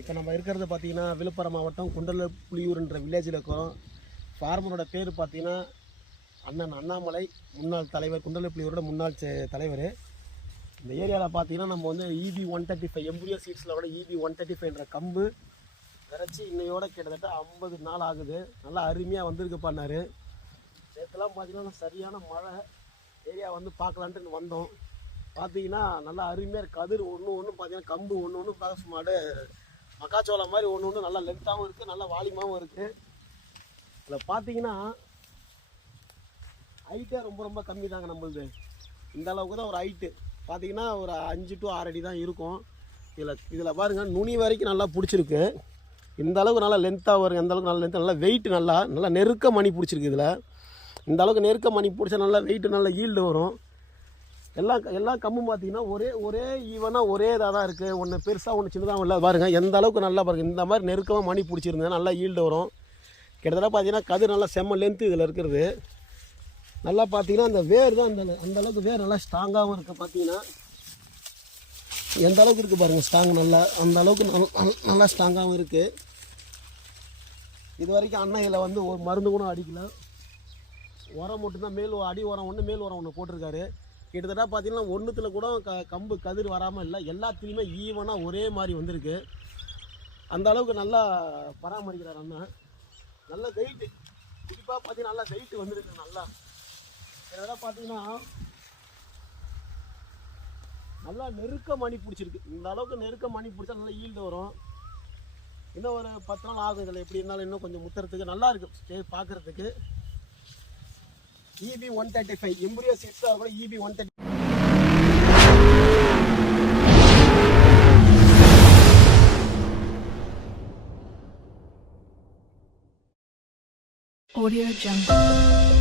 இப்போ நம்ம இருக்கிறது பார்த்தீங்கன்னா விழுப்புரம் மாவட்டம் குண்டலப்புலியூர்ன்ற வில்லேஜில் இருக்கிறோம். ஃபார்மரோட பேர் பார்த்தீங்கன்னா அண்ணன் அண்ணாமலை, முன்னாள் தலைவர், குண்டலப்புலியூரோட முன்னாள் தலைவர். இந்த ஏரியாவில் பார்த்தீங்கன்னா நம்ம வந்து EB 135 எம்புரியோ சீட்ஸில் கூட EB 135ன்ற கம்பு விரைச்சி இன்னையோட கிட்டத்தட்ட 50 நாள் ஆகுது. நல்லா அருமையாக வந்திருக்கு பண்ணார். நேற்றுலாம் பார்த்தீங்கன்னா சரியான மழை. ஏரியா வந்து பார்க்கலான்ட்டு வந்தோம். பார்த்தீங்கன்னா நல்லா அருமையாக கதிர் ஒன்று பார்த்தீங்கன்னா கம்பு ஒன்று பார்க்க சும்மாடு மக்காச்சோளம் மாதிரி ஒன்று நல்லா லென்த்தாகவும் இருக்குது, நல்லா வாலியமாகவும் இருக்குது. இதில் பார்த்தீங்கன்னா ஹைட்டே ரொம்ப கம்மி தாங்க நம்மளுது. இந்த அளவுக்கு தான் ஒரு ஹைட்டு பார்த்தீங்கன்னா ஒரு 5 to 6 அடி தான் இருக்கும். இதில் பாருங்கள் நுனி வரைக்கும் நல்லா பிடிச்சிருக்கு. இந்த அளவுக்கு நல்லா லென்த்தாக வரும். எந்த அளவுக்கு நல்லா லென்த்தாக நல்லா வெயிட் நல்லா நெருக்க மணி பிடிச்சிருக்கு. இதில் இந்த அளவுக்கு நெருக்க மணி பிடிச்சா நல்லா வெயிட்டு நல்லா ஈல்டு வரும். எல்லா கம்பும் பார்த்தீங்கன்னா ஒரே ஈவனாக ஒரே இதாக தான் இருக்குது. ஒன்று பெருசாக ஒன்று சின்னதாக இல்லை. பாருங்கள் எந்த அளவுக்கு நல்லா பாருங்கள். இந்த மாதிரி நெருக்கமாக மணி பிடிச்சிருந்தேன் நல்லா ஈல்டு வரும். கிட்டத்தட்ட பார்த்தீங்கன்னா கதிர் நல்லா செம்ம லென்த்து இதில் இருக்கிறது. நல்லா பார்த்தீங்கன்னா அந்த வேர் தான் அந்த அளவுக்கு வேர் நல்லா ஸ்ட்ராங்காகவும் இருக்குது. பார்த்தீங்கன்னா எந்த அளவுக்கு இருக்குது பாருங்கள் ஸ்ட்ராங், நல்லா அந்த அளவுக்கு நல்லா ஸ்ட்ராங்காகவும் இருக்குது. இது வரைக்கும் அண்ணன் இதில் வந்து ஒரு மருந்து கூட அடிக்கலாம். உரம் மட்டும்தான் மேல் அடி உரம் ஒன்று மேல் உரம் ஒன்று போட்டிருக்காரு. கிட்டத்தட்ட பார்த்தீங்கன்னா ஒன்றுத்தில் கூட கம்பு கதிர் வராமல் இல்லை, எல்லாத்துலேயுமே ஈவனாக ஒரே மாதிரி வந்திருக்கு. அந்த அளவுக்கு நல்லா பராமரிக்கிறார் அண்ணன். நல்ல வெயிட்டு குறிப்பாக பார்த்தீங்கன்னா நல்லா வெயிட்டு வந்துருக்கு. நல்லா கிட்டத்தட்ட பார்த்தீங்கன்னா நல்லா நெருக்க மணி பிடிச்சிருக்கு. இந்த அளவுக்கு நெருக்க மணி பிடிச்சா நல்லா ஈல்டு வரும். இன்னும் ஒரு 10 நாள் ஆகும். இதில் எப்படி இருந்தாலும் இன்னும் கொஞ்சம் முத்துறதுக்கு நல்லா இருக்குது பார்க்குறதுக்கு. EB 135 எம்புரியோ சீட்ஸ் தான் கூட EB 135. Audio Jungle.